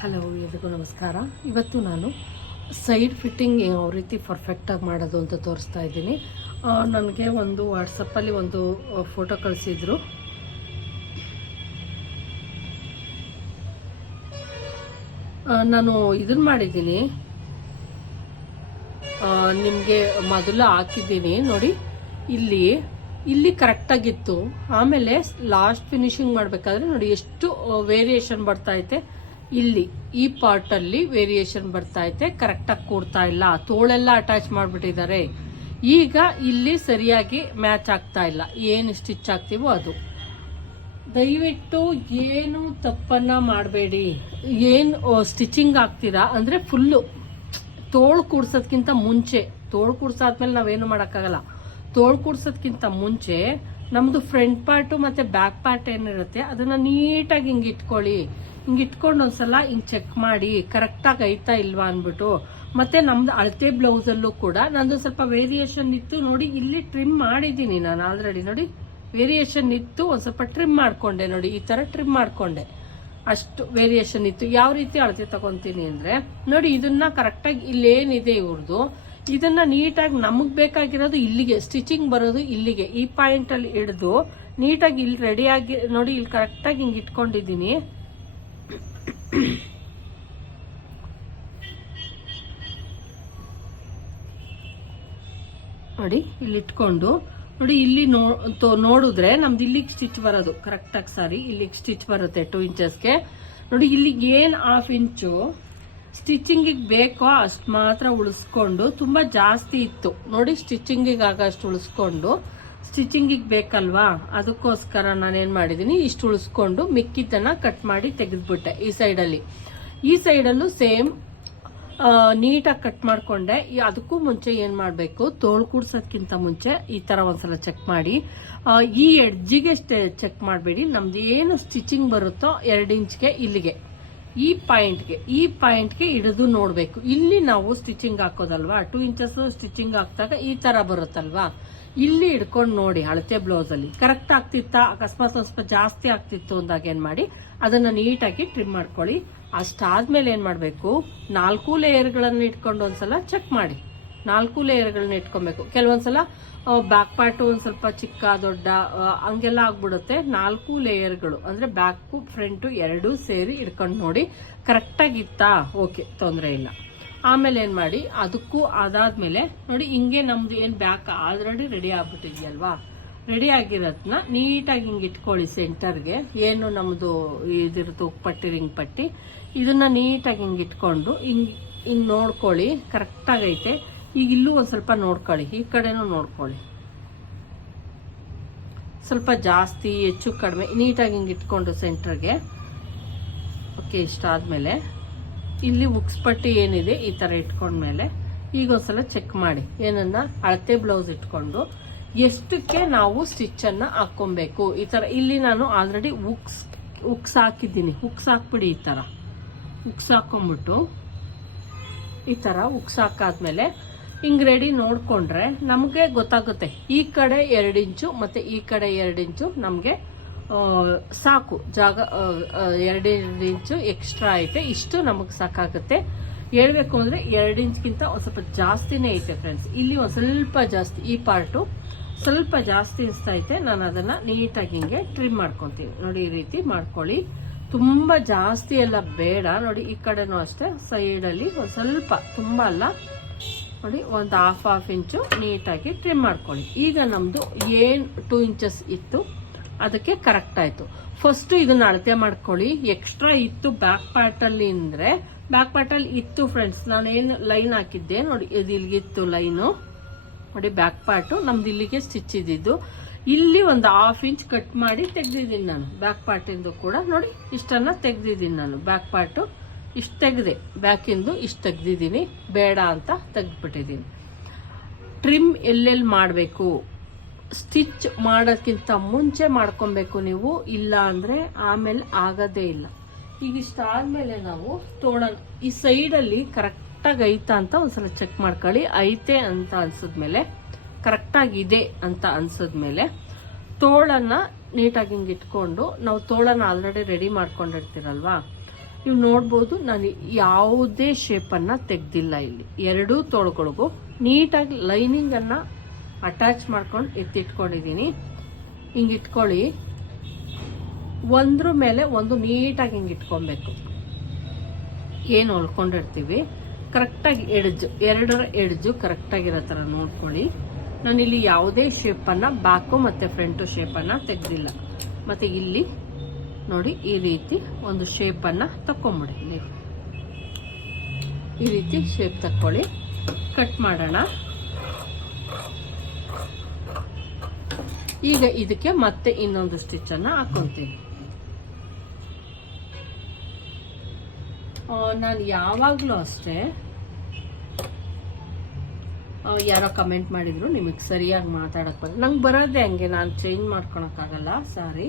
Hello, ಎಲ್ರಿಗೂ ನಮಸ್ಕಾರ. ಇವತ್ತು ನಾನು ಸೈಡ್ ಫಿಟ್ಟಿಂಗ್ ಯಾವ ರೀತಿ ಪರ್ಫೆಕ್ಟಾಗಿ ಮಾಡೋದು ಅಂತ ತೋರಿಸ್ತಾ ಇದ್ದೀನಿ. ನನಗೆ ಒಂದು ವಾಟ್ಸಪ್ಪಲ್ಲಿ ಒಂದು ಫೋಟೋ ಕಳಿಸಿದ್ರು. ನಾನು ಇದನ್ನು ಮಾಡಿದ್ದೀನಿ. ನಿಮಗೆ ಮೊದಲು ಹಾಕಿದ್ದೀನಿ, ನೋಡಿ. ಇಲ್ಲಿ ಇಲ್ಲಿ ಕರೆಕ್ಟಾಗಿತ್ತು ಆಮೇಲೆ ಲಾಸ್ಟ್ ಫಿನಿಶಿಂಗ್ ಮಾಡಬೇಕಾದ್ರೆ ನೋಡಿ ಎಷ್ಟು ವೇರಿಯೇಷನ್ ಬರ್ತಾ ಐತೆ. ಇಲ್ಲಿ ಈ ಪಾರ್ಟಲ್ಲಿ ವೇರಿಯೇಷನ್ ಬರ್ತಾ ಐತೆ ಕರೆಕ್ಟಾಗಿ ಕೂಡ್ತಾ ಇಲ್ಲ. ತೋಳೆಲ್ಲ ಅಟ್ಯಾಚ್ ಮಾಡಿಬಿಟ್ಟಿದ್ದಾರೆ. ಈಗ ಇಲ್ಲಿ ಸರಿಯಾಗಿ ಮ್ಯಾಚ್ ಆಗ್ತಾ ಇಲ್ಲ. ಏನು ಸ್ಟಿಚ್ ಆಗ್ತೀವೋ ಅದು. ದಯವಿಟ್ಟು ಏನು ತಪ್ಪನ್ನ ಮಾಡಬೇಡಿ. ಏನು ಸ್ಟಿಚಿಂಗ್ ಆಗ್ತೀರಾ? ಅಂದರೆ ಫುಲ್ಲು ತೋಳು ಕೂಡ್ಸೋದ್ಕಿಂತ ಮುಂಚೆ, ತೋಳು ಕೂಡ್ಸಾದ್ಮೇಲೆ ನಾವೇನು ಮಾಡೋಕ್ಕಾಗಲ್ಲ. ತೋಳು ಕೂಡ್ಸೋದ್ಕಿಂತ ಮುಂಚೆ ನಮ್ಮದು ಫ್ರಂಟ್ ಪಾರ್ಟು ಮತ್ತು ಬ್ಯಾಕ್ ಪಾರ್ಟ್ ಏನಿರುತ್ತೆ, ಅದನ್ನು ನೀಟಾಗಿ ಹಿಂಗೆ ಇಟ್ಕೊಳ್ಳಿ. ಹಿಂಗೆ ಇಟ್ಕೊಂಡು ಒಂದ್ಸಲ ಹಿಂಗೆ ಚೆಕ್ ಮಾಡಿ ಕರೆಕ್ಟಾಗಿ ಐತಾ ಇಲ್ವಾ ಅಂದ್ಬಿಟ್ಟು. ಮತ್ತೆ ನಮ್ದು ಅಳತೆ ಬ್ಲೌಸಲ್ಲೂ ಕೂಡ ನಂದು ಸ್ವಲ್ಪ ವೇರಿಯೇಷನ್ ಇತ್ತು, ನೋಡಿ ಇಲ್ಲಿ ಟ್ರಿಮ್ ಮಾಡಿದ್ದೀನಿ ನಾನು ಆಲ್ರೆಡಿ ನೋಡಿ. ವೇರಿಯೇಷನ್ ಇತ್ತು, ಒಂದು ಸ್ವಲ್ಪ ಟ್ರಿಮ್ ಮಾಡ್ಕೊಂಡೆ, ನೋಡಿ, ಈ ಥರ ಟ್ರಿಮ್ ಮಾಡ್ಕೊಂಡೆ. ಅಷ್ಟು ವೇರಿಯೇಷನ್ ಇತ್ತು. ಯಾವ ರೀತಿ ಅಳತೆ ತಗೊಂತೀನಿ ಅಂದ್ರೆ, ನೋಡಿ, ಇದನ್ನ ಕರೆಕ್ಟಾಗಿ ಇಲ್ಲೇನಿದೆ ಇವ್ರದ್ದು ಇದನ್ನ ನೀಟಾಗಿ ನಮಗ್ ಬೇಕಾಗಿರೋದು ಇಲ್ಲಿಗೆ ಸ್ಟಿಚಿಂಗ್ ಬರೋದು ಇಲ್ಲಿಗೆ. ಈ ಪಾಯಿಂಟ್ ಅಲ್ಲಿ ಹಿಡಿದು ನೀಟಾಗಿ ಇಲ್ಲಿ ರೆಡಿಯಾಗಿ ನೋಡಿ ಇಲ್ಲಿ ಕರೆಕ್ಟಾಗಿ ಹಿಂಗೆ ಇಟ್ಕೊಂಡಿದ್ದೀನಿ. ನೋಡಿ, ಇಲ್ಲಿ ಇಟ್ಕೊಂಡು, ನೋಡಿ ಇಲ್ಲಿ ನೋಡಿದ್ರೆ ನಮ್ದು ಇಲ್ಲಿಗೆ ಸ್ಟಿಚ್ ಬರೋದು. ಕರೆಕ್ಟಾಗಿ ಸಾರಿ ಇಲ್ಲಿಗೆ ಸ್ಟಿಚ್ ಬರುತ್ತೆ ಟೂ ಇಂಚಸ್ಗೆ ನೋಡಿ, ಇಲ್ಲಿಗೆ ಏನು ಹಾಫ್ ಇಂಚು ಸ್ಟಿಚಿಂಗಿಗೆ ಬೇಕೋ ಅಷ್ಟು ಮಾತ್ರ ಉಳಿಸ್ಕೊಂಡು ತುಂಬಾ ಜಾಸ್ತಿ ಇತ್ತು. ನೋಡಿ ಸ್ಟಿಚಿಂಗಿಗೆ ಆಗಷ್ಟು ಉಳಿಸ್ಕೊಂಡು. ಸ್ಟಿಚಿಂಗಿಗೆ ಬೇಕಲ್ವಾ? ಅದಕ್ಕೋಸ್ಕರ ನಾನೇನು ಮಾಡಿದ್ದೀನಿ ಇಷ್ಟು ಉಳಿಸ್ಕೊಂಡು ಮಿಕ್ಕಿದ್ದನ್ನು ಕಟ್ ಮಾಡಿ ತೆಗೆದ್ಬಿಟ್ಟೆ ಈ ಸೈಡಲ್ಲಿ. ಈ ಸೈಡಲ್ಲೂ ಸೇಮ್ ನೀಟಾಗಿ ಕಟ್ ಮಾಡ್ಕೊಂಡೆ. ಅದಕ್ಕೂ ಮುಂಚೆ ಏನು ಮಾಡಬೇಕು, ತೋಳು ಕೂಡ್ಸೋದ್ಕಿಂತ ಮುಂಚೆ ಈ ತರ ಒಂದ್ಸಲ ಚೆಕ್ ಮಾಡಿ. ಈ ಎಡ್ಜಿಗೆ ಚೆಕ್ ಮಾಡಬೇಡಿ. ನಮ್ದು ಏನು ಸ್ಟಿಚಿಂಗ್ ಬರುತ್ತೋ ಎರಡು ಇಂಚ್ಗೆ ಇಲ್ಲಿಗೆ. ಈ ಪಾಯಿಂಟ್ಗೆ ಈ ಪಾಯಿಂಟ್ಗೆ ಹಿಡಿದು ನೋಡಬೇಕು. ಇಲ್ಲಿ ನಾವು ಸ್ಟಿಚಿಂಗ್ ಹಾಕೋದಲ್ವಾ? ಟೂ ಇಂಚಸ್ ಸ್ಟಿಚಿಂಗ್ ಹಾಕಿದಾಗ ಈ ತರ ಬರುತ್ತಲ್ವಾ? ಇಲ್ಲಿ ಹಿಡ್ಕೊಂಡು ನೋಡಿ ಅಳತೆ ಬ್ಲೌಸಲ್ಲಿ ಕರೆಕ್ಟ್ ಆಗ್ತಿತ್ತಾ? ಅಕಸ್ಮಾತ್ ಸ್ವಲ್ಪ ಜಾಸ್ತಿ ಆಗ್ತಿತ್ತು ಅಂದಾಗ ಏನು ಮಾಡಿ? ಅದನ್ನ ನೀಟಾಗಿ ಟ್ರಿಮ್ ಮಾಡ್ಕೊಳ್ಳಿ. ಅಷ್ಟಾದ್ಮೇಲೆ ಏನು ಮಾಡಬೇಕು? ನಾಲ್ಕು ಲೇಯರ್ಗಳನ್ನು ಇಟ್ಕೊಂಡು ಒಂದ್ಸಲ ಚೆಕ್ ಮಾಡಿ. ನಾಲ್ಕು ಲೇಯರ್ಗಳನ್ನ ಇಟ್ಕೊಬೇಕು. ಕೆಲವೊಂದ್ಸಲ ಬ್ಯಾಕ್ ಪಾರ್ಟ್ ಒಂದು ಸ್ವಲ್ಪ ಚಿಕ್ಕ, ದೊಡ್ಡ ಹಂಗೆಲ್ಲ ಆಗ್ಬಿಡುತ್ತೆ. ನಾಲ್ಕು ಲೇಯರ್ಗಳು, ಅಂದ್ರೆ ಬ್ಯಾಕು ಫ್ರಂಟು ಎರಡೂ ಸೇರಿ ಇಟ್ಕೊಂಡು ನೋಡಿ. ಕರೆಕ್ಟಾಗಿತ್ತಾ ಓಕೆ ತೊಂದರೆ ಇಲ್ಲ. ಆಮೇಲೆ ಏನು ಮಾಡಿ, ಅದಕ್ಕೂ ಅದಾದ್ಮೇಲೆ, ನೋಡಿ ಹಿಂಗೆ ನಮ್ದು ಏನು ಬ್ಯಾಕ್ ಆಲ್ರೆಡಿ ರೆಡಿ ಆಗ್ಬಿಟ್ಟಿದ್ಯಲ್ವಾ? ರೆಡಿ ಆಗಿರೋದನ್ನ ನೀಟಾಗಿ ಹಿಂಗೆ ಇಟ್ಕೊಳ್ಳಿ ಸೆಂಟರ್ಗೆ ಏನು ನಮ್ಮದು ಇದಿರುತ್ತೆ ಉಪ್ಪಟ್ಟಿ ರಿಂಗ್ ಪಟ್ಟಿ. ಇದನ್ನ ನೀಟಾಗಿ ಹಿಂಗೆ ಇಟ್ಕೊಂಡು, ಹಿಂಗೆ, ಹಿಂಗ್ ನೋಡ್ಕೊಳ್ಳಿ. ಕರೆಕ್ಟಾಗೈತೆ ಈಗ ಇಲ್ಲೂ ಒಂದು ಸ್ವಲ್ಪ ನೋಡ್ಕೊಳ್ಳಿ, ಈ ಕಡೆನೂ ನೋಡ್ಕೊಳ್ಳಿ. ಸ್ವಲ್ಪ ಜಾಸ್ತಿ, ಹೆಚ್ಚು ಕಡಿಮೆ, ನೀಟಾಗಿ ಹಿಂಗೆ ಇಟ್ಕೊಂಡು ಸೆಂಟ್ರಿಗೆ. ಓಕೆ, ಇಷ್ಟಾದ್ಮೇಲೆ. ಇಲ್ಲಿ ಉಕ್ಸ್ಪಟ್ಟಿ ಏನಿದೆ, ಈ ಥರ ಇಟ್ಕೊಂಡ್ಮೇಲೆ ಈಗ ಒಂದ್ಸಲ ಚೆಕ್ ಮಾಡಿ. ಏನನ್ನ? ಅಳತೆ ಬ್ಲೌಸ್ ಇಟ್ಕೊಂಡು ಎಷ್ಟಕ್ಕೆ ನಾವು ಸ್ಟಿಚ್ ಅನ್ನ ಹಾಕೊಬೇಕು ಈ ತರ ಇಲ್ಲಿ ನಾನು ಆಲ್ರೆಡಿ ಉಕ್ಸ್ ಉಕ್ಸ್ ಹಾಕಿದ್ದೀನಿ. ಉಕ್ಸ್ ಹಾಕ್ಬಿಡಿ ಈ ತರ. ಉಕ್ಸ್ ಹಾಕೊಂಡ್ಬಿಟ್ಟು ಈ ತರ ಉಕ್ಸ್ ಹಾಕಾದ್ಮೇಲೆ ಹಿಂಗ್ ರೆಡಿ ನೋಡ್ಕೊಂಡ್ರೆ ನಮಗೆ ಗೊತ್ತಾಗುತ್ತೆ. ಈ ಕಡೆ ಎರಡು ಇಂಚು ಮತ್ತೆ ಈ ಕಡೆ ಎರಡು ಇಂಚು ನಮಗೆ ಸಾಕು. ಜಾಗ ಎರಡು ಇಂಚು ಎಕ್ಸ್ಟ್ರಾ ಐತೆ. ಇಷ್ಟು ನಮಗೆ ಸಾಕಾಗುತ್ತೆ. ಹೇಳ್ಬೇಕು ಅಂದ್ರೆ ಎರಡು ಇಂಚ್ಗಿಂತ ಒಂದ್ ಸ್ವಲ್ಪ ಜಾಸ್ತಿನೇ ಐತೆ ಫ್ರೆಂಡ್ಸ್ ಇಲ್ಲಿ ಒಂದು ಸ್ವಲ್ಪ ಜಾಸ್ತಿ, ಈ ಪಾರ್ಟು ಸ್ವಲ್ಪ ಜಾಸ್ತಿ ಅನಿಸ್ತಾ ಐತೆ. ನಾನು ಅದನ್ನ ನೀಟಾಗಿ ಹಿಂಗೆ ಟ್ರಿಮ್ ಮಾಡ್ಕೊತೀನಿ. ನೋಡಿ, ಈ ರೀತಿ ಮಾಡ್ಕೊಳ್ಳಿ. ತುಂಬಾ ಜಾಸ್ತಿ ಎಲ್ಲ ಬೇಡ. ನೋಡಿ, ಈ ಕಡೆನೂ ಅಷ್ಟೇ ಸೈಡಲ್ಲಿ ಒಂದು ಸ್ವಲ್ಪ, ತುಂಬ ಅಲ್ಲ. ನೋಡಿ ಒಂದು ಹಾಫ್ ಹಾಫ್ ಇಂಚು ನೀಟಾಗಿ ಟ್ರಿಮ್ ಮಾಡ್ಕೊಳ್ಳಿ. ಈಗ ನಮ್ಮದು ಏನು ಟೂ ಇಂಚಸ್ ಇತ್ತು, ಅದಕ್ಕೆ ಕರೆಕ್ಟ್ ಆಯಿತು. ಫಸ್ಟು ಇದನ್ನ ಅಳತೆ ಮಾಡ್ಕೊಳ್ಳಿ. ಎಕ್ಸ್ಟ್ರಾ ಇತ್ತು ಬ್ಯಾಕ್ ಪಾರ್ಟಲ್ಲಿ ಅಂದರೆ ಬ್ಯಾಕ್ ಪಾರ್ಟಲ್ಲಿ ಇತ್ತು ಫ್ರೆಂಡ್ಸ್ ನಾನು ಏನು ಲೈನ್ ಹಾಕಿದ್ದೆ ನೋಡಿ, ಇದು ಇಲ್ಲಿಗಿತ್ತು ಲೈನು ನೋಡಿ ಬ್ಯಾಕ್ ಪಾರ್ಟು ನಮ್ದು ಇಲ್ಲಿಗೆ ಸ್ಟಿಚ್ ಇದ್ದಿದ್ದು. ಇಲ್ಲಿ ಒಂದು ಹಾಫ್ ಇಂಚ್ ಕಟ್ ಮಾಡಿ ತೆಗ್ದಿದ್ದೀನಿ ನಾನು. ಬ್ಯಾಕ್ ಪಾರ್ಟಿಂದು ಕೂಡ ನೋಡಿ, ಇಷ್ಟನ್ನು ತೆಗ್ದಿದ್ದೀನಿ ನಾನು. ಬ್ಯಾಕ್ ಪಾರ್ಟು ಇಷ್ಟು ತೆಗೆದೆ ಬ್ಯಾಕಿಂದು ಇಷ್ಟು ತೆಗ್ದಿದ್ದೀನಿ, ಬೇಡ ಅಂತ ತೆಗ್ದುಬಿಟ್ಟಿದ್ದೀನಿ. ಟ್ರಿಮ್ ಎಲ್ಲೆಲ್ಲಿ ಮಾಡಬೇಕು? ಸ್ಟಿಚ್ ಮಾಡೋಕ್ಕಿಂತ ಮುಂಚೆ ಮಾಡ್ಕೊಬೇಕು ನೀವು, ಇಲ್ಲ ಅಂದರೆ ಆಮೇಲೆ ಆಗೋದೇ ಇಲ್ಲ. ಈಗ ಇಷ್ಟಾದ್ಮೇಲೆ ನಾವು ತೋಳ ಈ ಸೈಡಲ್ಲಿ ಕರೆಕ್ಟಾಗಿ ಐತಾ ಅಂತ ಒಂದ್ಸಲ ಚೆಕ್ ಮಾಡ್ಕೊಳ್ಳಿ. ಐತೆ ಅಂತ ಅನ್ಸಿದ್ಮೇಲೆ ಕರೆಕ್ಟಾಗಿ ಇದೆ ಅಂತ ಅನ್ಸಿದ್ಮೇಲೆ, ತೋಳನ್ನ ನೀಟಾಗಿ ಹಿಂಗೆ ಇಟ್ಕೊಂಡು, ನಾವು ತೋಳನ್ನ ಆಲ್ರೆಡಿ ರೆಡಿ ಮಾಡ್ಕೊಂಡಿರ್ತೀರಲ್ವಾ? ನೀವು ನೋಡ್ಬೋದು, ನಾನು ಯಾವುದೇ ಶೇಪನ್ನು ತೆಗ್ದಿಲ್ಲ ಇಲ್ಲಿ. ಎರಡೂ ತೋಳುಗಳಿಗೂ ನೀಟಾಗಿ ಲೈನಿಂಗನ್ನು ಅಟ್ಯಾಚ್ ಮಾಡ್ಕೊಂಡು ಎತ್ತಿಟ್ಕೊಂಡಿದ್ದೀನಿ. ಹಿಂಗೆ ಇಟ್ಕೊಳ್ಳಿ. ಒಂದ್ರ ಮೇಲೆ ಒಂದು ನೀಟಾಗಿ ಹಿಂಗೆ ಇಟ್ಕೊಬೇಕು. ಏನು ಹೊಲ್ಕೊಂಡಿರ್ತೀವಿ? ಕರೆಕ್ಟಾಗಿ ಎಡ್ಜು, ಎರಡರ ಎಡ್ಜು ಕರೆಕ್ಟಾಗಿರೋ ಥರ ನೋಡ್ಕೊಳ್ಳಿ. ನಾನು ಇಲ್ಲಿ ಯಾವುದೇ ಶೇಪನ್ನು ಬ್ಯಾಕು ಮತ್ತು ಫ್ರಂಟು ಶೇಪನ್ನು ತೆಗೆದಿಲ್ಲ. ಮತ್ತು ಇಲ್ಲಿ ನೋಡಿ, ಈ ರೀತಿ ಒಂದು ಶೇಪನ್ನು ತಕೊಂಬಿಡಿ ನೀವು. ಈ ರೀತಿ ಶೇಪ್ ತಕ್ಕೊಳ್ಳಿ. ಕಟ್ ಮಾಡೋಣ. ಈಗ ಇದಕ್ಕೆ ಮತ್ತೆ ಇನ್ನೊಂದು ಸ್ಟಿಚ್ಚನ್ನು ಹಾಕೊತೀನಿ. ನಾನು ಯಾವಾಗಲೂ ಅಷ್ಟೇ ಯಾರೋ ಕಮೆಂಟ್ ಮಾಡಿದ್ರು, ನಿಮಗೆ ಸರಿಯಾಗಿ ಮಾತಾಡಕ್ ಬರ ನಂಗೆ ಬರೋದೇ ಹಂಗೆ, ನಾನು ಚೇಂಜ್ ಮಾಡ್ಕೊಳಕ್ಕಾಗಲ್ಲ ಸಾರಿ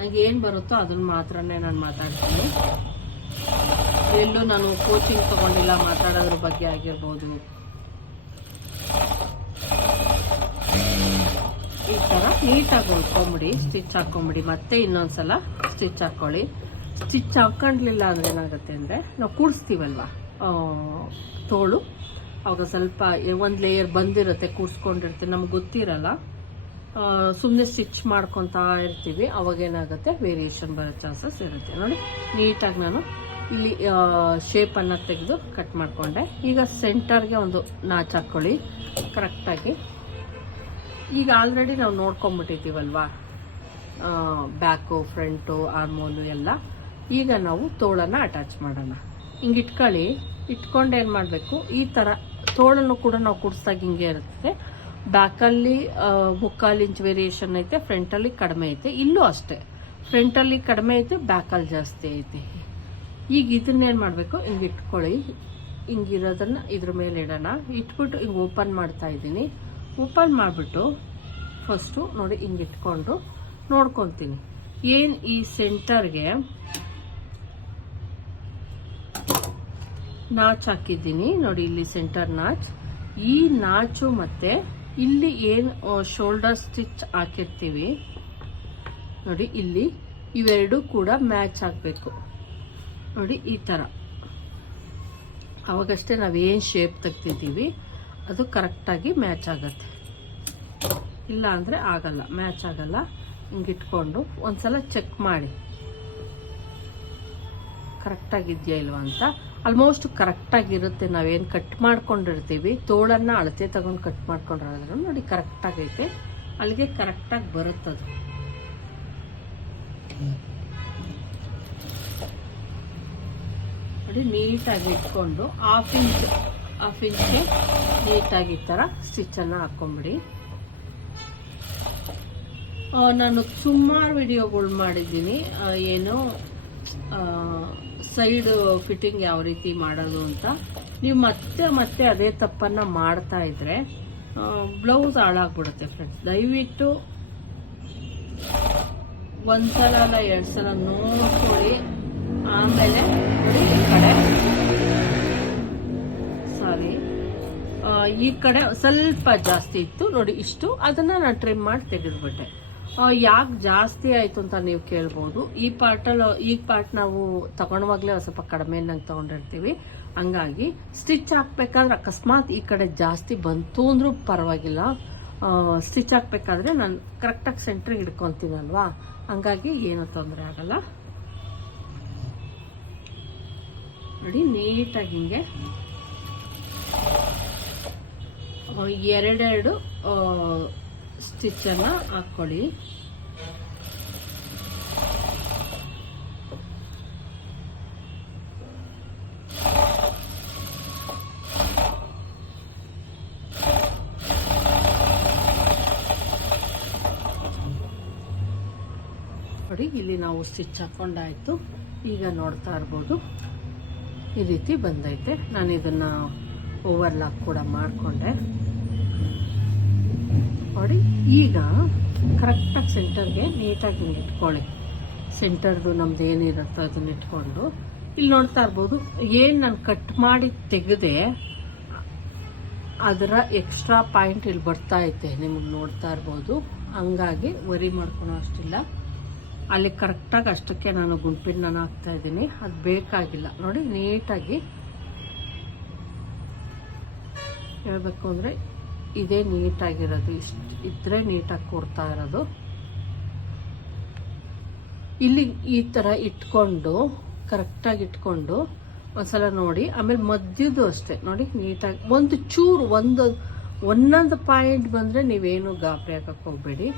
ನಂಗೆ ಏನು ಬರುತ್ತೋ ಅದನ್ನ ಮಾತ್ರನೇ ನಾನು ಮಾತಾಡ್ತೀನಿ. ಎಲ್ಲೂ ನಾನು ಕೋಚಿಂಗ್ ತಗೊಂಡಿಲ್ಲ, ಮಾತಾಡೋದ್ರ ಬಗ್ಗೆ ಆಗಿರ್ಬೋದು. ಈ ಥರ ನೀಟಾಗಿ ಹೊಲ್ಕೊಂಬಿಡಿ ಸ್ಟಿಚ್ ಹಾಕೊಂಬಿಡಿ. ಮತ್ತೆ ಇನ್ನೊಂದ್ಸಲ ಸ್ಟಿಚ್ ಹಾಕೊಳ್ಳಿ. ಸ್ಟಿಚ್ ಹಾಕೊಂಡ್ಲಿಲ್ಲ ಅಂದ್ರೆ ಏನಾಗುತ್ತೆ ಅಂದರೆ, ನಾವು ಕೂಡಿಸ್ತೀವಲ್ವ? ತೋಳು. ಅವಾಗ ಸ್ವಲ್ಪ, ಒಂದು ಲೇಯರ್ ಬಂದಿರುತ್ತೆ, ಕೂಡಿಸ್ಕೊಂಡಿರ್ತೀವಿ. ನಮ್ಗೆ ಗೊತ್ತಿರಲ್ಲ. ಸುಮ್ಮನೆ ಸ್ಟಿಚ್ ಮಾಡ್ಕೊತಾ ಇರ್ತೀವಿ. ಅವಾಗ ಏನಾಗುತ್ತೆ ವೇರಿಯೇಷನ್ ಬರೋ ಚಾನ್ಸಸ್ ಇರುತ್ತೆ. ನೋಡಿ ನೀಟಾಗಿ ನಾನು ಇಲ್ಲಿ ಶೇಪನ್ನು ತೆಗೆದು ಕಟ್ ಮಾಡಿಕೊಂಡೆ. ಈಗ ಸೆಂಟರ್ಗೆ ಒಂದು ನಾಚ್ ಹಾಕ್ಕೊಳ್ಳಿ ಕರೆಕ್ಟಾಗಿ ಈಗ ಆಲ್ರೆಡಿ ನಾವು ನೋಡ್ಕೊಂಬಿಟ್ಟಿದ್ದೀವಲ್ವಾ? ಬ್ಯಾಕು ಫ್ರಂಟು ಆರ್ಮೋಲು ಎಲ್ಲ. ಈಗ ನಾವು ತೋಳನ್ನು ಅಟ್ಯಾಚ್ ಮಾಡೋಣ. ಹಿಂಗೆ ಇಟ್ಕೊಳ್ಳಿ. ಇಟ್ಕೊಂಡು ಏನು ಮಾಡಬೇಕು? ಈ ಥರ ತೋಳನ್ನು ಕೂಡ ನಾವು ಕುಡಿಸ್ದಾಗ ಹಿಂಗೆ ಇರುತ್ತೆ. ಬ್ಯಾಕಲ್ಲಿ ಮುಕ್ಕಾಲು ಇಂಚ್ ವೇರಿಯೇಷನ್ ಐತೆ, ಫ್ರಂಟಲ್ಲಿ ಕಡಿಮೆ ಐತೆ, ಇಲ್ಲೂ ಅಷ್ಟೇ. ಫ್ರಂಟಲ್ಲಿ ಕಡಿಮೆ ಐತೆ, ಬ್ಯಾಕಲ್ಲಿ ಜಾಸ್ತಿ ಐತೆ. ಈಗ ಇದನ್ನೇನು ಮಾಡಬೇಕು? ಹಿಂಗೆ ಇಟ್ಕೊಳ್ಳಿ. ಹಿಂಗಿರೋದನ್ನು ಇದ್ರ ಮೇಲೆ ಇಡೋಣ. ಇಟ್ಬಿಟ್ಟು ಹಿಂಗೆ ಓಪನ್ ಮಾಡ್ತಾ ಇದ್ದೀನಿ. ಓಪನ್ ಮಾಡಿಬಿಟ್ಟು ಫಸ್ಟು ನೋಡಿ ಹಿಂಗೆ ಇಟ್ಕೊಂಡು ನೋಡ್ಕೊತೀನಿ. ಏನು ಈ ಸೆಂಟರ್ಗೆ ನಾಚ್ ಹಾಕಿದ್ದೀನಿ. ನೋಡಿ ಇಲ್ಲಿ ಸೆಂಟರ್ ನಾಚ್. ಈ ನಾಚು ಮತ್ತೆ ಇಲ್ಲಿ ಏನು ಶೋಲ್ಡರ್ ಸ್ಟಿಚ್ ಹಾಕಿರ್ತೀವಿ. ನೋಡಿ, ಇಲ್ಲಿ ಇವೆರಡು ಕೂಡ ಮ್ಯಾಚ್ ಆಗಬೇಕು. ನೋಡಿ, ಈ ಥರ ಅವಾಗಷ್ಟೇ ಏನು ಶೇಪ್ ತೆಗ್ತಿದ್ದೀವಿ ಅದು ಕರೆಕ್ಟಾಗಿ ಮ್ಯಾಚ್ ಆಗುತ್ತೆ. ಇಲ್ಲ ಅಂದರೆ ಆಗಲ್ಲ ಮ್ಯಾಚ್ ಆಗಲ್ಲ. ಹಿಂಗಿಟ್ಕೊಂಡು ಒಂದ್ಸಲ ಚೆಕ್ ಮಾಡಿ. ಕರೆಕ್ಟಾಗಿದೆಯಾ ಇಲ್ವಾ ಅಂತ? ಆಲ್ಮೋಸ್ಟ್ ಕರೆಕ್ಟಾಗಿರುತ್ತೆ. ನಾವೇನು ಕಟ್ ಮಾಡ್ಕೊಂಡಿರ್ತೀವಿ. ತೋಳನ್ನು ಅಳತೆ ತಗೊಂಡು ಕಟ್ ಮಾಡ್ಕೊಂಡಿರೋದ್ರೆ ನೋಡಿ ಕರೆಕ್ಟಾಗೈತೆ. ಅಲ್ಲಿಗೆ ಕರೆಕ್ಟಾಗಿ ಬರುತ್ತದು. ನೋಡಿ ನೀಟಾಗಿ ಇಟ್ಕೊಂಡು ಹಾಫ್ ಇಂಚ್ ಹಾಫ್ ಇಂಚ್ಗೆ ನೀಟಾಗಿ ಈ ಥರ ಸ್ಟಿಚ್ಚನ್ನು ಹಾಕ್ಕೊಂಬಿಡಿ ಆ, ನಾನು ಸುಮಾರು ವಿಡಿಯೋಗಳು ಮಾಡಿದ್ದೀನಿ. ಏನು ಸೈಡ್ ಫಿಟ್ಟಿಂಗ್ ಯಾವ ರೀತಿ ಮಾಡೋದು ಅಂತ ನೀವು ಮತ್ತೆ ಮತ್ತೆ ಅದೇ ತಪ್ಪನ್ನು ಮಾಡ್ತಾ ಇದ್ರೆ ಬ್ಲೌಸ್ ಹಾಳಾಗ್ಬಿಡುತ್ತೆ ಫ್ರೆಂಡ್ಸ್ ದಯವಿಟ್ಟು ಒಂದ್ಸಲ ಅಲ್ಲ ಎರಡು ಸಲ ನೋಡ್ಕೊಳ್ಳಿ. ಆಮೇಲೆ ಈ ಕಡೆ. ಸಾರಿ ಈ ಕಡೆ ಸ್ವಲ್ಪ ಜಾಸ್ತಿ ಇತ್ತು. ನೋಡಿ ಇಷ್ಟು. ಅದನ್ನ ನಾನು ಟ್ರಿಮ್ ಮಾಡಿ ತೆಗೆದ್ಬಿಟ್ಟೆ. ಯಾಕೆ ಜಾಸ್ತಿ ಆಯ್ತು ಅಂತ ನೀವು ಕೇಳ್ಬೋದು. ಈ ಪಾರ್ಟಲ್ಲಿ ಈ ಪಾರ್ಟ್ ನಾವು ತಗೊಳುವಾಗಲೇ ಸ್ವಲ್ಪ ಕಡಿಮೆ ನಂಗೆ ತಗೊಂಡಿರ್ತೀವಿ. ಹಂಗಾಗಿ ಸ್ಟಿಚ್ ಹಾಕ್ಬೇಕಾದ್ರೆ ಅಕಸ್ಮಾತ್ ಈ ಕಡೆ ಜಾಸ್ತಿ ಬಂತು ಅಂದರೂ ಪರವಾಗಿಲ್ಲ. ಸ್ಟಿಚ್ ಹಾಕ್ಬೇಕಾದ್ರೆ ನಾನು ಕರೆಕ್ಟಾಗಿ ಸೆಂಟ್ರಿಗೆ ಹಿಡ್ಕೊತೀನಲ್ವಾ? ಹಂಗಾಗಿ ಏನೂ ತೊಂದರೆ ಆಗಲ್ಲ. ನೋಡಿ, ನೀಟಾಗಿ ಹಿಂಗೆ. ಎರಡೆರಡು ಸ್ಟಿಚ್ಚನ್ನು ಹಾಕ್ಕೊಳ್ಳಿ. ನೋಡಿ, ಇಲ್ಲಿ ನಾವು ಸ್ಟಿಚ್ ಹಾಕೊಂಡಾಯಿತು. ಈಗ ನೋಡ್ತಾ ಇರ್ಬೋದು. ಈ ರೀತಿ ಬಂದೈತೆ. ನಾನು ಇದನ್ನ ಓವರ್ಲಾಕ್ ಕೂಡ ಮಾಡಿಕೊಂಡೆ. ನೋಡಿ ಈಗ ಕರೆಕ್ಟಾಗಿ ಸೆಂಟರ್ಗೆ ನೀಟಾಗಿ ಹಿಂಗೆ ಇಟ್ಕೊಳ್ಳಿ. ಸೆಂಟರ್ದು ನಮ್ದು ಏನಿರುತ್ತೋ ಅದನ್ನ ಇಟ್ಕೊಂಡು. ಇಲ್ಲಿ ನೋಡ್ತಾ ಇರ್ಬೋದು, ಏನು ನಾನು ಕಟ್ ಮಾಡಿ ತೆಗೆದೆ, ಅದರ ಎಕ್ಸ್ಟ್ರಾ ಪಾಯಿಂಟ್ ಇಲ್ಲಿ ಬರ್ತಾ ಐತೆ. ನಿಮಗೆ ನೋಡ್ತಾ ಇರ್ಬೋದು. ಹಂಗಾಗಿ ವರಿ ಮಾಡ್ಕೊಳೋ ಅಷ್ಟಿಲ್ಲ. ಅಲ್ಲಿ ಕರೆಕ್ಟಾಗಿ ಅಷ್ಟಕ್ಕೆ ನಾನು ಗುಂಪಿನ ನಾನು ಹಾಕ್ತಾ ಇದ್ದೀನಿ. ಅದು ಬೇಕಾಗಿಲ್ಲ. ನೋಡಿ ನೀಟಾಗಿ ಹೇಳಬೇಕು ಅಂದರೆ ಇದೇ ನೀಟಾಗಿರೋದು. ಇಷ್ಟು ಇದ್ರೆ ನೀಟಾಗಿ ಕೊಡ್ತಾ ಇರೋದು. ಇಲ್ಲಿ ಈ ಥರ ಇಟ್ಕೊಂಡು ಕರೆಕ್ಟಾಗಿ ಇಟ್ಕೊಂಡು ಒಂದ್ಸಲ ನೋಡಿ. ಆಮೇಲೆ ಮಧ್ಯದ್ದು ಅಷ್ಟೇ. ನೋಡಿ, ನೀಟಾಗಿ ಒಂದು ಚೂರು, ಒಂದು ಒಂದೊಂದು ಪಾಯಿಂಟ್ ಬಂದರೆ ನೀವೇನು ಗಾಬರಿ ಹಾಕಕ್ಕೆ ಹೋಗಬೇಡಿ.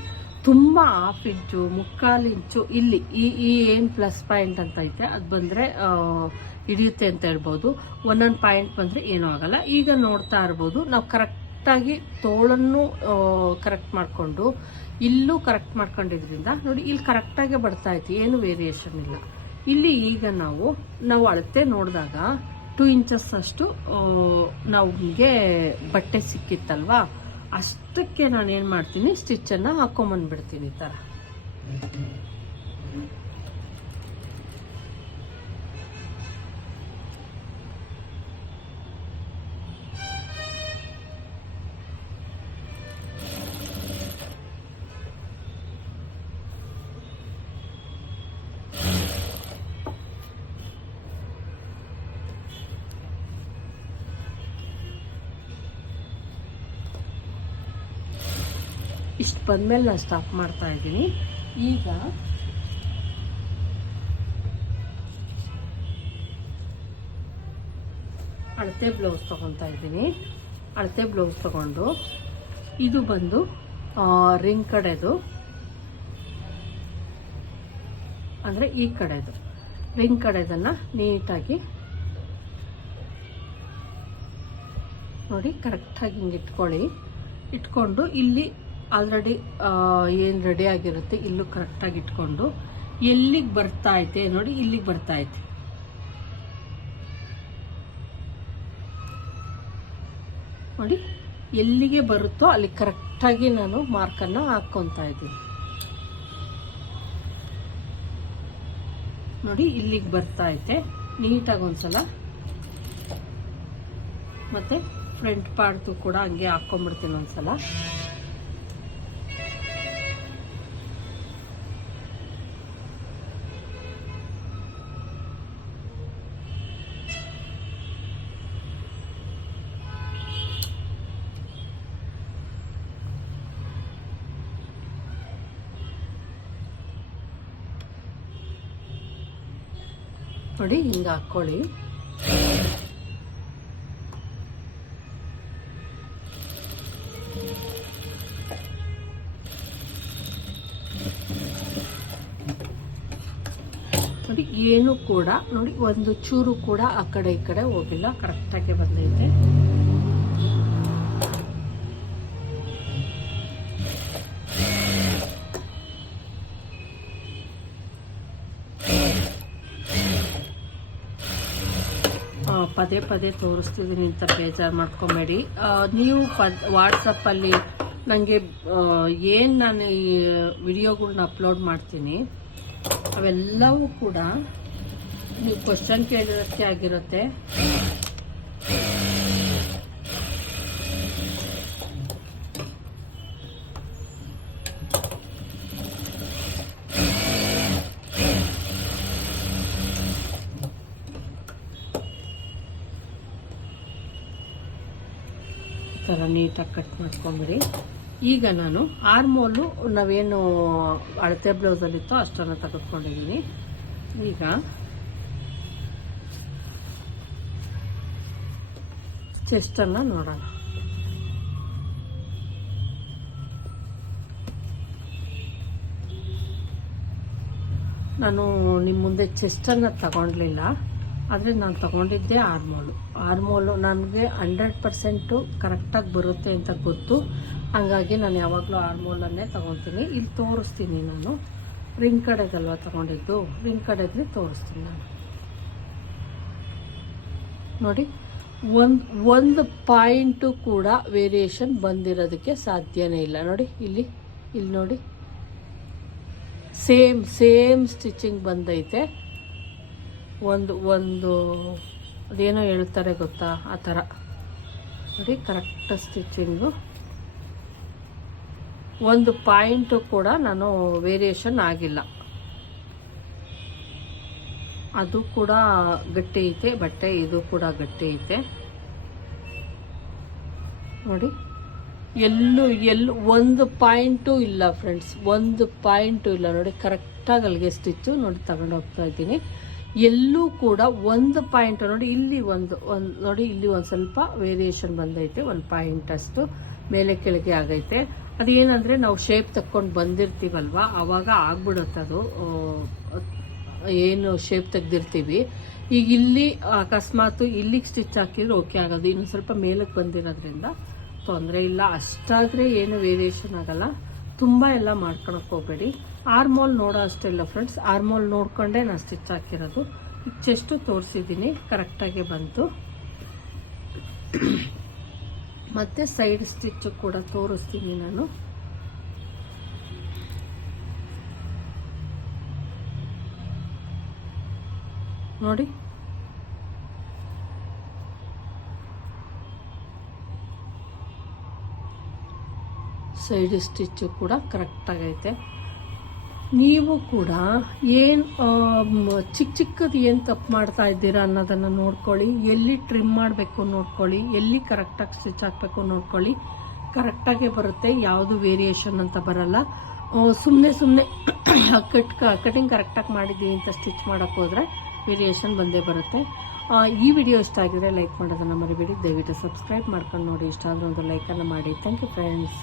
ತುಂಬ ಹಾಫ್ ಇಂಚು ಮುಕ್ಕಾಲು ಇಂಚು ಇಲ್ಲಿ ಈ ಈ ಏನು ಪ್ಲಸ್ ಪಾಯಿಂಟ್ ಅಂತ ಐತೆ, ಅದು ಬಂದರೆ ಹಿಡಿಯುತ್ತೆ ಅಂತ ಹೇಳ್ಬೋದು. ಒಂದೊಂದು ಪಾಯಿಂಟ್ ಬಂದರೆ ಏನೂ ಆಗಲ್ಲ. ಈಗ ನೋಡ್ತಾ ಇರ್ಬೋದು. ನಾವು ಕರೆಕ್ಟಾಗಿ ತೋಳನ್ನು ಕರೆಕ್ಟ್ ಮಾಡಿಕೊಂಡು, ಇಲ್ಲೂ ಕರೆಕ್ಟ್ ಮಾಡ್ಕೊಂಡಿದ್ರಿಂದ ನೋಡಿ ಇಲ್ಲಿ ಕರೆಕ್ಟಾಗೆ ಬರ್ತಾ ಇತ್ತು, ಏನು ವೇರಿಯೇಷನ್ ಇಲ್ಲ. ಇಲ್ಲಿ ಈಗ ನಾವು ನಾವು ಅಳತೆ ನೋಡಿದಾಗ ಟೂ ಇಂಚಸ್ ಅಷ್ಟು ನಮಗೆ ಬಟ್ಟೆ ಸಿಕ್ಕಿತ್ತಲ್ವಾ, ಅಷ್ಟಕ್ಕೆ ನಾನು ಏನು ಮಾಡ್ತೀನಿ ಸ್ಟಿಚ್ಚನ್ನು ಹಾಕೊಂಬಂದ್ಬಿಡ್ತೀನಿ ಈ ಥರ ಬಂದಮೇಲೆ ನಾನು ಸ್ಟಾಪ್ ಮಾಡ್ತಾ ಇದ್ದೀನಿ. ಈಗ ಅಳತೆ ಬ್ಲೌಸ್ ತೊಗೊತಾ ಇದ್ದೀನಿ. ಅಳತೆ ಬ್ಲೌಸ್ ತಗೊಂಡು ಇದು ಬಂದು ರಿಂಗ್ ಕಡೆದು. ಅಂದರೆ ಈ ಕಡೆದು. ರಿಂಗ್ ಕಡೆದನ್ನು ನೀಟಾಗಿ ನೋಡಿ ಕರೆಕ್ಟಾಗಿ ಹಿಂಗೆ ಇಟ್ಕೊಳ್ಳಿ. ಇಟ್ಕೊಂಡು ಇಲ್ಲಿ ಆಲ್ರೆಡಿ ಏನು ರೆಡಿ ಆಗಿರುತ್ತೆ, ಇಲ್ಲೂ ಕರೆಕ್ಟಾಗಿ ಇಟ್ಕೊಂಡು, ಎಲ್ಲಿಗೆ ಬರ್ತಾ ಐತೆ ನೋಡಿ, ಇಲ್ಲಿಗೆ ಬರ್ತಾ ಐತೆ. ನೋಡಿ, ಎಲ್ಲಿಗೆ ಬರುತ್ತೋ ಅಲ್ಲಿ ಕರೆಕ್ಟಾಗಿ ನಾನು ಮಾರ್ಕನ್ನು ಹಾಕ್ಕೊತಾ ಇದ್ದೀನಿ. ನೋಡಿ, ಇಲ್ಲಿಗೆ ಬರ್ತಾ ಐತೆ. ನೀಟಾಗಿ ಒಂದ್ಸಲ. ಮತ್ತೆ ಫ್ರಂಟ್ ಪಾರ್ಟ್ ಕೂಡ ಹಂಗೆ ಹಾಕ್ಕೊಂಡ್ಬಿಡ್ತೀನಿ ಒಂದ್ಸಲ. ನೋಡಿ, ಹಿಂಗೆ ಹಾಕ್ಕೊಳ್ಳಿ. ನೋಡಿ, ಏನು ಕೂಡ, ನೋಡಿ, ಒಂದು ಚೂರು ಕೂಡ ಆ ಕಡೆ ಈ ಕಡೆ ಹೋಗಿಲ್ಲ ಕರೆಕ್ಟಾಗಿ ಬಂದೈತೆ. ಪದೇ ಪದೇ ತೋರಿಸ್ತಿದ್ದೀನಿ ಅಂತ ಬೇಜಾರು ಮಾಡ್ಕೊಬೇಡಿ. ನೀವು ಪದ್ ವಾಟ್ಸಪ್ಪಲ್ಲಿ ನನಗೆ ಏನು ನಾನು ಈ ವಿಡಿಯೋಗಳ್ನ ಅಪ್ಲೋಡ್ ಮಾಡ್ತೀನಿ, ಅವೆಲ್ಲವೂ ಕೂಡ ನೀವು ಕ್ವಶನ್ ಕೇಳಿರೋಕ್ಕೆ ಆಗಿರುತ್ತೆ. ನೀಟಾಗಿ ಕಟ್ ಮಾಡ್ಕೊಂಬಿಡಿ. ಈಗ ನಾನು ಆರ್ಮೋಲು ನಾವೇನು ಅಳತೆ ಬ್ಲೌಸಲ್ಲಿತ್ತೋ ಅಷ್ಟನ್ನು ತೆಗೆದುಕೊಂಡಿದ್ದೀನಿ. ಈಗ ಚೆಸ್ಟನ್ನು ನೋಡೋಣ. ನಾನು ನಿಮ್ಮ ಮುಂದೆ ಚೆಸ್ಟನ್ನು ತಗೊಳ್ಲಿಲ್ಲ ಆದರೆ ನಾನು ತಗೊಂಡಿದ್ದೆ ಆರ್ಮೋಲು ಆರ್ಮೋಲು ನನಗೆ ಹಂಡ್ರೆಡ್ ಪರ್ಸೆಂಟು ಕರೆಕ್ಟಾಗಿ ಬರುತ್ತೆ ಅಂತ ಗೊತ್ತು. ಹಂಗಾಗಿ ನಾನು ಯಾವಾಗಲೂ ಆರ್ಮೋಲನ್ನೇ ತೊಗೊತೀನಿ ಇಲ್ಲಿ ತೋರಿಸ್ತೀನಿ ನಾನು. ರಿಂಗ್ ಕಡೆದಲ್ವ ತಗೊಂಡಿದ್ದು? ರಿಂಗ್ ಕಡೆದ್ರೆ ತೋರಿಸ್ತೀನಿ ನಾನು. ನೋಡಿ, ಒಂದು ಒಂದು ಪಾಯಿಂಟು ಕೂಡ ವೇರಿಯೇಷನ್ ಬಂದಿರೋದಕ್ಕೆ ಸಾಧ್ಯನೇ ಇಲ್ಲ. ನೋಡಿ, ಇಲ್ಲಿ ಇಲ್ಲಿ ನೋಡಿ. ಸೇಮ್ ಸೇಮ್ ಸ್ಟಿಚಿಂಗ್ ಬಂದೈತೆ. ಒಂದು ಒಂದು, ಅದೇನೋ ಹೇಳ್ತಾರೆ ಗೊತ್ತಾ? ಆ ಥರ. ನೋಡಿ ಕರೆಕ್ಟ್ ಸ್ಟಿಚಿಂಗು ಒಂದು ಪಾಯಿಂಟು ಕೂಡ ನಾನು ವೇರಿಯೇಷನ್ ಆಗಿಲ್ಲ. ಅದು ಕೂಡ ಗಟ್ಟಿ ಐತೆ, ಬಟ್ಟೆ ಇದು ಕೂಡ ಗಟ್ಟಿ ಐತೆ. ನೋಡಿ. ಎಲ್ಲೂ ಎಲ್ಲೂ ಒಂದು ಪಾಯಿಂಟು ಇಲ್ಲ ಫ್ರೆಂಡ್ಸ್ ಒಂದು ಪಾಯಿಂಟು ಇಲ್ಲ. ನೋಡಿ ಕರೆಕ್ಟಾಗಿ ಅಲ್ಲಿಗೆ ಸ್ಟಿಚ್ಚು ನೋಡಿ ತಗೊಂಡು ಹೋಗ್ತಾ ಇದ್ದೀನಿ. ಎಲ್ಲೂ ಕೂಡ ಒಂದು ಪಾಯಿಂಟ್ ನೋಡಿ, ಇಲ್ಲಿ ಒಂದು ಒಂದು ನೋಡಿ, ಇಲ್ಲಿ ಒಂದು ಸ್ವಲ್ಪ ವೇರಿಯೇಷನ್ ಬಂದೈತೆ, ಒಂದು ಪಾಯಿಂಟ್ ಅಷ್ಟು ಮೇಲೆ ಕೆಳಗೆ ಆಗೈತೆ. ಅದೇನಂದ್ರೆ ನಾವು ಶೇಪ್ ತಕ್ಕೊಂಡು ಬಂದಿರ್ತೀವಲ್ವ, ಅವಾಗ ಆಗ್ಬಿಡುತ್ತೆ ಅದು. ಏನು ಶೇಪ್ ತೆಗ್ದಿರ್ತೀವಿ. ಈಗ ಇಲ್ಲಿ ಅಕಸ್ಮಾತ್ ಇಲ್ಲಿಗೆ ಸ್ಟಿಚ್ ಹಾಕಿದ್ರೆ ಓಕೆ ಆಗೋದು. ಇನ್ನು ಸ್ವಲ್ಪ ಮೇಲಕ್ಕೆ ಬಂದಿರೋದ್ರಿಂದ ತೊಂದರೆ ಇಲ್ಲ. ಅಷ್ಟಾದರೆ ಏನು ವೇರಿಯೇಷನ್ ಆಗಲ್ಲ. ತುಂಬ ಎಲ್ಲ ಮಾಡ್ಕೊಳಕ್ಕೆ ಹೋಗಬೇಡಿ. ಆರ್ಮೋಲ್ ನೋಡೋ ಅಷ್ಟಿಲ್ಲ ಫ್ರೆಂಡ್ಸ್ ಆರ್ಮೋಲ್ ನೋಡ್ಕೊಂಡೆ ನಾನು ಸ್ಟಿಚ್ ಹಾಕಿರೋದು. ಚೆಸ್ಟು ತೋರಿಸಿದ್ದೀನಿ ಕರೆಕ್ಟಾಗಿ ಬಂತು. ಮತ್ತು ಸೈಡ್ ಸ್ಟಿಚ್ಚು ಕೂಡ ತೋರಿಸ್ತೀನಿ ನಾನು. ನೋಡಿ ಸೈಡ್ ಸ್ಟಿಚ್ಚು ಕೂಡ ಕರೆಕ್ಟಾಗೈತೆ. ನೀವು ಕೂಡ ಏನು ಚಿಕ್ಕ ಚಿಕ್ಕದು ಏನು ತಪ್ಪು ಮಾಡ್ತಾ ಇದ್ದೀರಾ ಅನ್ನೋದನ್ನು ನೋಡ್ಕೊಳ್ಳಿ. ಎಲ್ಲಿ ಟ್ರಿಮ್ ಮಾಡಬೇಕು ನೋಡ್ಕೊಳ್ಳಿ. ಎಲ್ಲಿ ಕರೆಕ್ಟಾಗಿ ಸ್ಟಿಚ್ ಹಾಕಬೇಕು ನೋಡ್ಕೊಳ್ಳಿ. ಕರೆಕ್ಟಾಗೆ ಬರುತ್ತೆ, ಯಾವುದು ವೇರಿಯೇಷನ್ ಅಂತ ಬರಲ್ಲ. ಸುಮ್ಮನೆ ಸುಮ್ಮನೆ ಕಟ್ ಕಟಿಂಗ್ ಕರೆಕ್ಟಾಗಿ ಮಾಡಿದ್ದೀವಿ ಅಂತ ಸ್ಟಿಚ್ ಮಾಡೋಕ್ಕೆ ಹೋದರೆ ವೇರಿಯೇಷನ್ ಬಂದೇ ಬರುತ್ತೆ. ಈ ವಿಡಿಯೋ ಇಷ್ಟ ಆಗಿದ್ರೆ ಲೈಕ್ ಮಾಡೋದನ್ನು ಮರಿಬೇಡಿ. ದಯವಿಟ್ಟು ಸಬ್ಸ್ಕ್ರೈಬ್ ಮಾಡ್ಕೊಂಡು ನೋಡಿ. ಇಷ್ಟ ಆದರೆ ಒಂದು ಲೈಕನ್ನು ಮಾಡಿ. Thank you friends